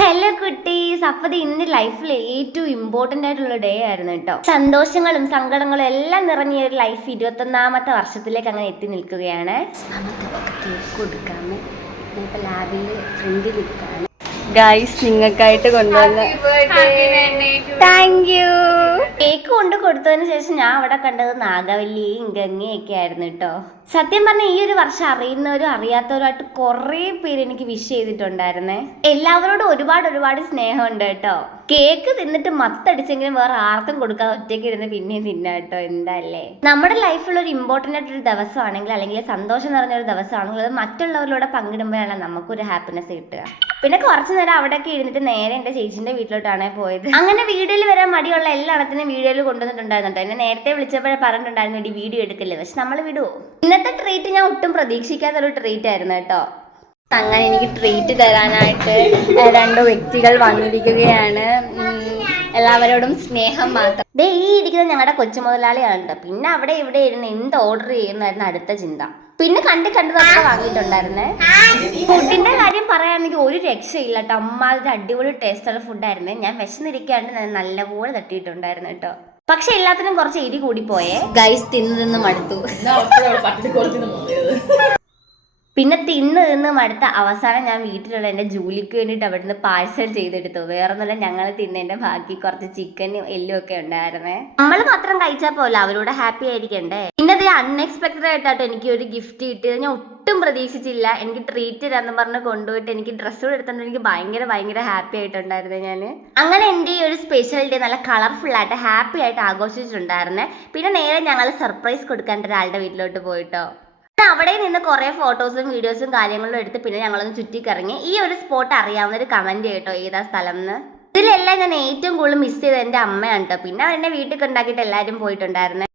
Hello കുട്ടീസ്, അപ്പോൾ ഇന്ന് ലൈഫിൽ ഏറ്റവും ഇമ്പോർട്ടൻ്റ് ആയിട്ടുള്ള ഡേ ആയിരുന്നു കേട്ടോ. സന്തോഷങ്ങളും സങ്കടങ്ങളും എല്ലാം നിറഞ്ഞ ഒരു ലൈഫ് 21ാമത്തെ വർഷത്തിലേക്ക് അങ്ങനെ എത്തി നിൽക്കുകയാണ്. കേക്ക് കൊടുക്കാമെന്ന് ഇപ്പോൾ ലാബിൽ ഫ്രണ്ടിൽ നിൽക്കുകയാണ്. ഗൈസ്, നിങ്ങൾക്കായിട്ട് കൊണ്ടുവന്ന താങ്ക് യു. കേക്ക് കൊണ്ട് കൊടുത്തതിന് ശേഷം ഞാൻ അവിടെ കണ്ടത് നാഗവല്ലിയും ഗംഗയൊക്കെ ആയിരുന്നു കേട്ടോ. സത്യം പറഞ്ഞാൽ ഈ ഒരു വർഷം അറിയുന്നവരും അറിയാത്തവരുമായിട്ട് കുറേ പേര് എനിക്ക് വിഷ് ചെയ്തിട്ടുണ്ടായിരുന്നേ. എല്ലാവരോടും ഒരുപാട് സ്നേഹമുണ്ട് കേട്ടോ. കേക്ക് തിന്നിട്ട് മത്തടിച്ചെങ്കിലും വേറെ ആർക്കും കൊടുക്കാതെ ഒറ്റയ്ക്ക് ഇരുന്ന് പിന്നെയും തിന്നാ കേട്ടോ. എന്താല്ലേ, നമ്മുടെ ലൈഫിൽ ഒരു ഇമ്പോർട്ടൻ്റ് ആയിട്ടൊരു ദിവസമാണെങ്കിൽ അല്ലെങ്കിൽ സന്തോഷം നിറഞ്ഞൊരു ദിവസമാണെങ്കിൽ അത് മറ്റുള്ളവരിലൂടെ പങ്കിടുമ്പോഴാണ് നമുക്കൊരു ഹാപ്പിനെസ് കിട്ടുക. പിന്നെ കുറച്ചു നേരം അവിടെയൊക്കെ ഇരുന്നിട്ട് നേരെ എൻ്റെ ചേച്ചിൻ്റെ വീട്ടിലോട്ടാണ് പോയത്. അങ്ങനെ വീഡിയോയിൽ വരാൻ മടിയുള്ള എല്ലായിടത്തിനും വീഡിയോയിൽ കൊണ്ടുവന്നിട്ടുണ്ടായിരുന്നു. എന്നെ നേരത്തെ വിളിച്ചപ്പോഴേ പറഞ്ഞിട്ടുണ്ടായിരുന്നു ഈ വീഡിയോ എടുക്കല്ലേ, പക്ഷെ നമ്മൾ വിടുവോ? ഇന്നത്തെ ട്രീറ്റ് ഞാൻ ഒട്ടും പ്രതീക്ഷിക്കാത്തൊരു ട്രീറ്റ് ആയിരുന്നു കേട്ടോ. അങ്ങനെ എനിക്ക് ട്രീറ്റ് തരാനായിട്ട് രണ്ട് വ്യക്തികൾ വന്നിരിക്കുകയാണ്. എല്ലാവരോടും സ്നേഹം മാത്രം. ഈ ഇരിക്കുന്നത് ഞങ്ങളുടെ കൊച്ചു മുതലാളിയാണ് കേട്ടോ. പിന്നെ അവിടെ ഇവിടെ ഇരുന്ന് എന്ത് ഓർഡർ ചെയ്യുന്നതായിരുന്നു അടുത്ത ചിന്ത. പിന്നെ കണ്ടതൊക്കെ വാങ്ങിയിട്ടുണ്ടായിരുന്നേ. ഫുഡിന്റെ കാര്യം പറയാണെങ്കിൽ ഒരു രക്ഷയില്ല കേട്ടോ. അമ്മാതിരി അടിപൊളി ടേസ്റ്റുള്ള ഫുഡായിരുന്നേ. ഞാൻ വിശന്നിരിക്കാണ്ട് നല്ലപോലെ തട്ടിയിട്ടുണ്ടായിരുന്നു കേട്ടോ. പക്ഷെ എല്ലാത്തിനും കുറച്ച് എരി കൂടി പോയേ. ഗൈസ്, തിന്ന് മടുത്തു. പിന്നെ തിന്ന് മടുത്ത അവസാനം ഞാൻ വീട്ടിലുള്ള എൻ്റെ ജോലിക്ക് വേണ്ടിയിട്ട് അവിടുന്ന് പാഴ്സൽ ചെയ്തെടുത്തു. വേറൊന്നുമില്ല, ഞങ്ങൾ തിന്നതിൻ്റെ ബാക്കി കുറച്ച് ചിക്കനും എല്ലും ഒക്കെ ഉണ്ടായിരുന്നേ. നമ്മൾ മാത്രം കഴിച്ചാൽ പോലെ അവരോട് ഹാപ്പി ആയിരിക്കണ്ടേ. പിന്നെ അത് അൺഎക്സ്പെക്ടഡ് ആയിട്ടാട്ടോ എനിക്ക് ഒരു ഗിഫ്റ്റ് കിട്ടിയത്. ഞാൻ ഒട്ടും പ്രതീക്ഷിച്ചില്ല. എനിക്ക് ട്രീറ്റ് തരാന്ന് പറഞ്ഞ് കൊണ്ടുപോയിട്ട് എനിക്ക് ഡ്രസ്സ് കൂടെ എടുത്തോണ്ട് എനിക്ക് ഭയങ്കര ഹാപ്പി ആയിട്ടുണ്ടായിരുന്നു ഞാൻ. അങ്ങനെ എൻ്റെ ഈ ഒരു സ്പെഷ്യൽ ഡേ നല്ല കളർഫുൾ ആയിട്ട് ഹാപ്പി ആയിട്ട് ആഘോഷിച്ചിട്ടുണ്ടായിരുന്നേ. പിന്നെ നേരെ ഞങ്ങൾ സർപ്രൈസ് കൊടുക്കാൻ ഒരാളുടെ വീട്ടിലോട്ട് പോയിട്ടോ. അവിടെ നിന്ന് കുറേ ഫോട്ടോസും വീഡിയോസും കാര്യങ്ങളും എടുത്ത് പിന്നെ ഞങ്ങളൊന്ന് ചുറ്റിക്കറങ്ങി. ഈ ഒരു സ്പോട്ട് അറിയാവുന്നൊരു കമന്റ് ചെയ്യട്ടോ ഏതാ സ്ഥലം എന്ന്. ഇതിലെല്ലാം ഞാൻ ഏറ്റവും കൂടുതൽ മിസ് ചെയ്തത് എൻ്റെ അമ്മയാണ് കേട്ടോ. പിന്നെ അവരെന്നെ വീട്ടിൽ കൊണ്ടാക്കിയിട്ട് എല്ലാവരും പോയിട്ടുണ്ടായിരുന്നേ.